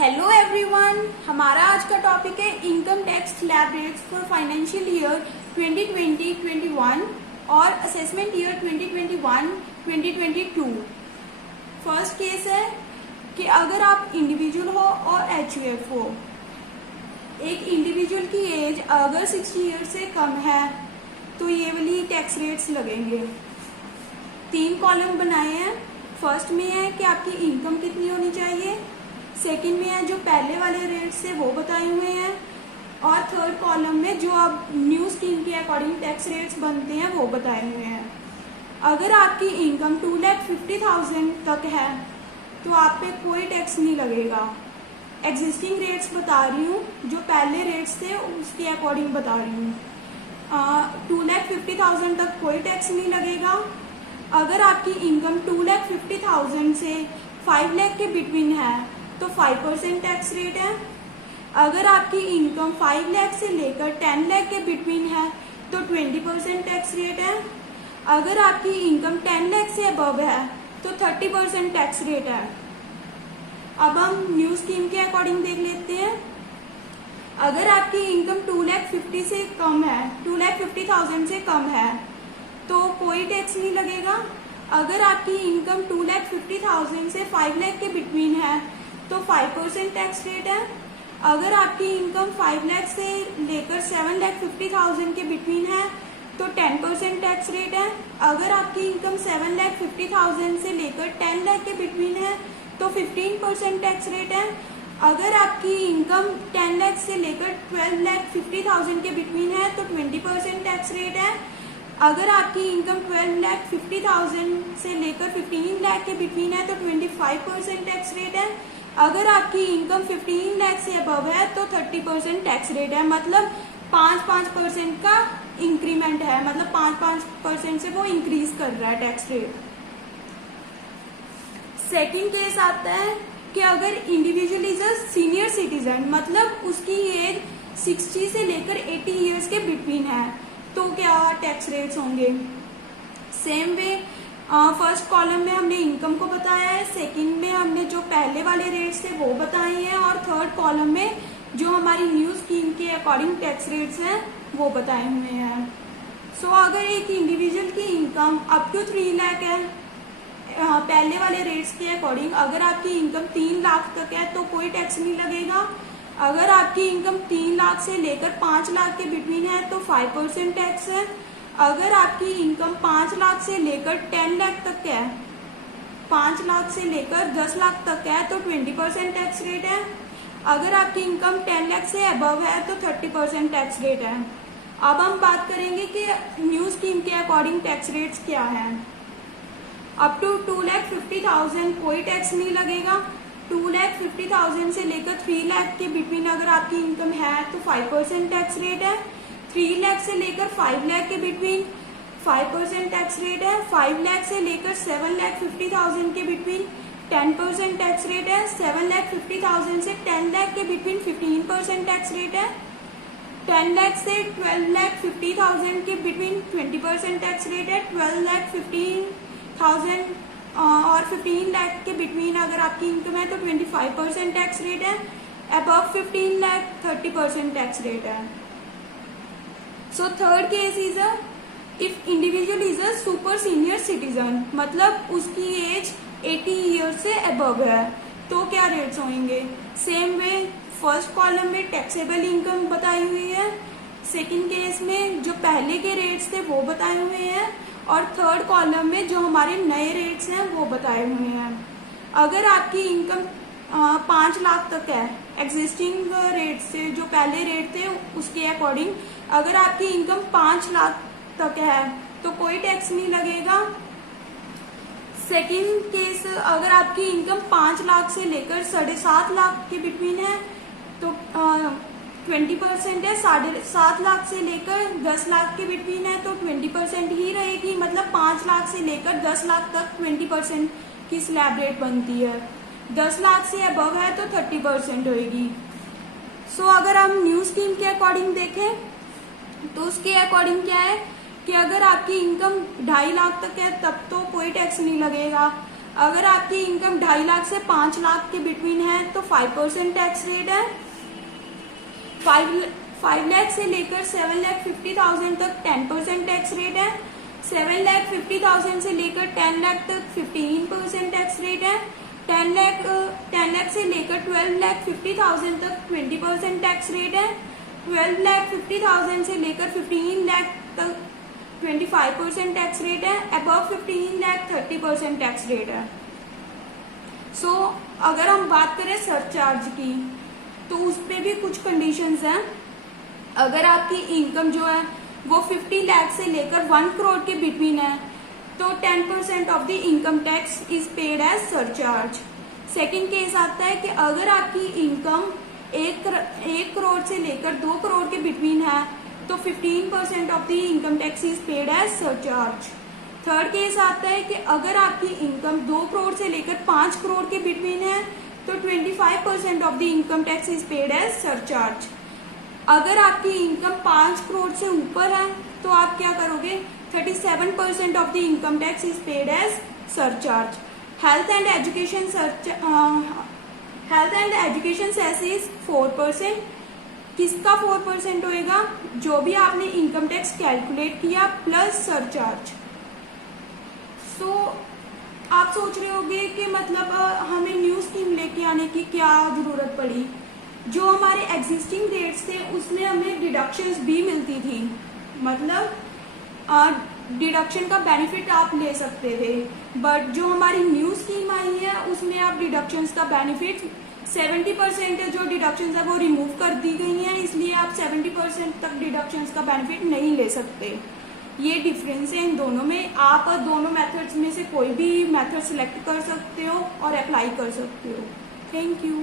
Hello everyone, हमारा आज का टॉपिक है income tax slab rates for financial year 2020-21 और असेसमेंट ईयर 2021-2022। फर्स्ट केस है कि अगर आप इंडिविजुअल हो और एचयूएफ हो, एक इंडिविजुअल की एज अगर 60 ईयर से कम है तो ये वाली टैक्स रेट्स लगेंगे। 3 कॉलम बनाए हैं। फर्स्ट में है कि आपकी इनकम कितनी होनी चाहिए, सेकंड में है जो पहले वाले रेट्स थे वो बताए हुए हैं, और थर्ड कॉलम में जो अब न्यू स्कीम के अकॉर्डिंग टैक्स रेट्स बनते हैं वो बताए हुए हैं। अगर आपकी इनकम 2,50,000 तक है तो आप पे कोई टैक्स नहीं लगेगा। एग्जिस्टिंग रेट्स बता रही हूँ, जो पहले रेट्स थे उसके अकॉर्डिंग बता रही हूँ। 2,50,000 तक कोई टैक्स नहीं लगेगा। अगर आपकी इनकम 2,50,000 से 5 लाख के बिटवीन है तो 5% टैक्स रेट है। अगर आपकी इनकम 5 लाख से लेकर 10 लाख के बिटवीन है तो 20% टैक्स रेट है। अगर आपकी इनकम 10 लाख से अबव है तो 30% टैक्स रेट है। अब हम न्यू स्कीम के अकॉर्डिंग देख लेते हैं। अगर आपकी इनकम 2,50,000 से कम है, 2,50,000 से कम है तो कोई टैक्स नहीं लगेगा। अगर आपकी इनकम 2,50,000 से 5 लाख के बिटवीन है तो 5% टैक्स रेट है। अगर आपकी इनकम 5 लाख से लेकर 7,50,000 के बिटवीन है तो 10% टैक्स रेट है। अगर आपकी इनकम 7,50,000 से लेकर 10 लाख के बिटवीन है तो 15% टैक्स रेट है। अगर आपकी इनकम 10 लाख से लेकर 12,50,000 के बिटवीन है तो 20% टैक्स रेट है। अगर आपकी इनकम 12,50,000 से लेकर 15 लाख के बिटवीन है तो 25% टैक्स रेट है। अगर आपकी इनकम 15 लाख से अबव है तो 30% टैक्स रेट है। मतलब 5% का इंक्रीमेंट है, मतलब 5% से वो इंक्रीज कर रहा है टैक्स रेट। सेकंड केस आता है कि अगर individual is a senior citizen, मतलब उसकी एज 60 से लेकर 80 ईयर्स के बिटवीन है, तो क्या टैक्स रेट्स होंगे। सेम वे फर्स्ट कॉलम में हमने इनकम को बताया है, सेकंड में हमने जो पहले वाले रेट्स थे वो बताए हैं, और थर्ड कॉलम में जो हमारी न्यू स्कीम के अकॉर्डिंग टैक्स रेट्स हैं वो बताए हुए हैं। सो अगर एक इंडिविजुअल की इनकम अप टू 3 लाख है, पहले वाले रेट्स के अकॉर्डिंग, अगर आपकी इनकम 3 लाख तक है तो कोई टैक्स नहीं लगेगा। अगर आपकी इनकम 3 लाख से लेकर 5 लाख के बिटवीन है तो 5% टैक्स है। अगर आपकी इनकम 5 लाख से लेकर 10 लाख तक है, 5 लाख से लेकर 10 लाख तक है तो 20% टैक्स रेट है। अगर आपकी इनकम 10 लाख से अबव है तो 30% टैक्स रेट है। अब हम बात करेंगे कि न्यू स्कीम के अकॉर्डिंग टैक्स रेट्स क्या है। अप टू 2,50,000 कोई टैक्स नहीं लगेगा। 2,50,000 से लेकर 3 लाख के बिटवीन अगर आपकी इनकम है तो 5% टैक्स रेट है। 3 लाख से लेकर 5 लाख के बिटवीन 5% टैक्स रेट है। 5 लाख से लेकर 7,50,000 के बिटवीन 10% टैक्स रेट है। 7,50,000 से 10 लाख के बिटवीन 15% टैक्स रेट है। 10 लाख से 12,50,000 के बिटवीन 20% टैक्स रेट है। 12,15,000 और 15 लाख के बिटवीन अगर आपकी इनकम है तो 25% टैक्स रेट है। अबव 15 लाख 30% टैक्स रेट है। So third case is a if individual is a super senior citizen, मतलब उसकी एज 80 ईयर से अबव है, तो क्या रेट्स होंगे। सेम वे फर्स्ट कॉलम में टैक्सेबल इनकम बताई हुई है, सेकंड केस में जो पहले के रेट्स थे वो बताए हुए हैं, और थर्ड कॉलम में जो हमारे नए रेट्स हैं वो बताए हुए हैं। अगर आपकी इनकम 5 लाख तक है, एग्जिस्टिंग रेट से जो पहले रेट थे उसके अकॉर्डिंग, अगर आपकी इनकम 5 लाख तक है तो कोई टैक्स नहीं लगेगा। सेकंड केस, अगर आपकी इनकम 5 लाख से लेकर 7.5 लाख के बिटवीन है तो 20% है। 7.5 लाख से लेकर 10 लाख के बिटवीन है तो 20% ही रहेगी। मतलब 5 लाख से लेकर 10 लाख तक 20% की स्लैब रेट बनती है। 10 लाख से अबव है तो 30% होगी। सो अगर हम न्यू स्कीम के अकॉर्डिंग देखें तो उसके अकॉर्डिंग क्या है कि अगर आपकी इनकम 2.5 लाख तक है तब तो कोई टैक्स नहीं लगेगा। अगर आपकी इनकम 2.5 लाख से 5 लाख के बिटवीन है तो 5% टैक्स रेट है। 5 लाख से लेकर 7,50,000 तक 10% टैक्स रेट है। 7,50,000 से लेकर 10 लाख तक 15% टैक्स रेट है। 10 लाख से लेकर 12,50,000 तक 20% टैक्स रेट है। 12,50,000 से लेकर 15 लाख तक 25% टैक्स रेट है। अबव 15 लाख 30% टैक्स रेट है। सो अगर हम बात करें सरचार्ज की तो उस पर भी कुछ कंडीशंस हैं। अगर आपकी इनकम जो है वो 50 लाख से लेकर 1 करोड़ के बिटवीन है तो 10% of the income tax is paid as surcharge. Second case आता है कि अगर आपकी इनकम 1 करोड़ से लेकर 2 करोड़ के बिटवीन है तो 15% of the income tax is paid as surcharge. Third case आता है कि अगर आपकी इनकम 2 करोड़ से लेकर 5 करोड़ के बिटवीन है तो 25% of the income tax is paid as surcharge. अगर आपकी इनकम 5 करोड़ से ऊपर है तो आप क्या करोगे, 37% of the income tax is paid as surcharge. Health and education cess is 4%। किसका 4% होएगा, जो भी आपने इनकम टैक्स कैलकुलेट किया प्लस सरचार्ज। सो आप सोच रहे होंगे कि मतलब हमें न्यू स्कीम लेके आने की क्या जरूरत पड़ी। जो हमारे एग्जिस्टिंग रेट्स थे उसमें हमें डिडक्शंस भी मिलती थी, मतलब डिडक्शन का बेनिफिट आप ले सकते थे। बट जो हमारी न्यू स्कीम आई है उसमें आप डिडक्शंस का बेनिफिट 70% जो डिडक्शंस है वो रिमूव कर दी गई हैं, इसलिए आप 70% तक डिडक्शंस का बेनिफिट नहीं ले सकते। ये डिफरेंस है इन दोनों में। आप दोनों मेथड्स में से कोई भी मेथड सिलेक्ट कर सकते हो और अप्लाई कर सकते हो। Thank you.